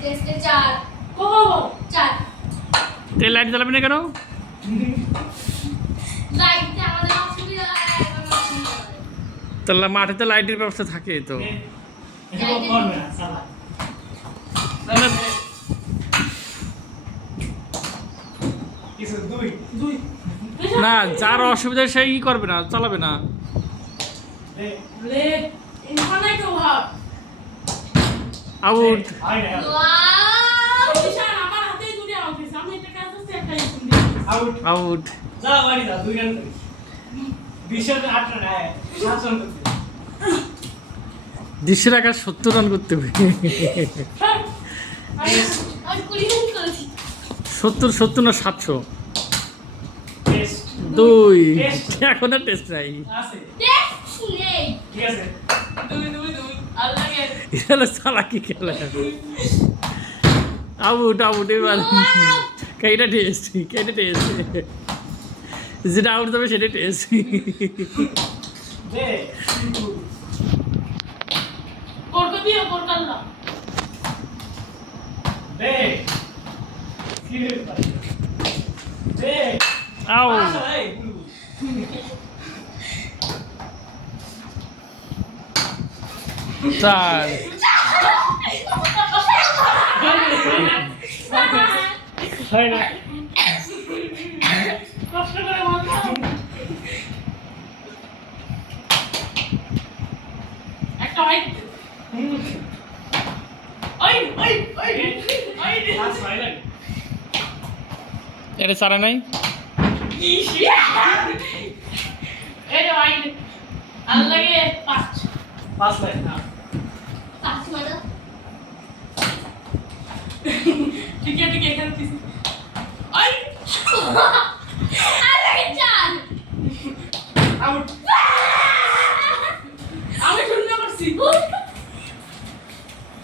টেস্টে 4 কো 4 তেল লাইট জ্বালাবি না কেন? লাইটে আমাদের অসুবিধা হয় তাহলে মাঠে তো লাইটের ব্যবস্থা থাকে তো। না, যার অসুবিধা সেই ই করবে না, চালাবে না। আউট। আউট। দৃশ্যের আকার 70 রান করতে হবে। 70 না 700? 2 এখন আর টেস্ট নাই। এটা চালাকি খেলা। আউট আউট এবার। কেটা টেস্ট, কেটা টেস্ট, যেটা আউট যাবে সেটা টেস্ট। আউট। 4 হয় না। এটা সারা নাই। ঠিক আছে, এখানে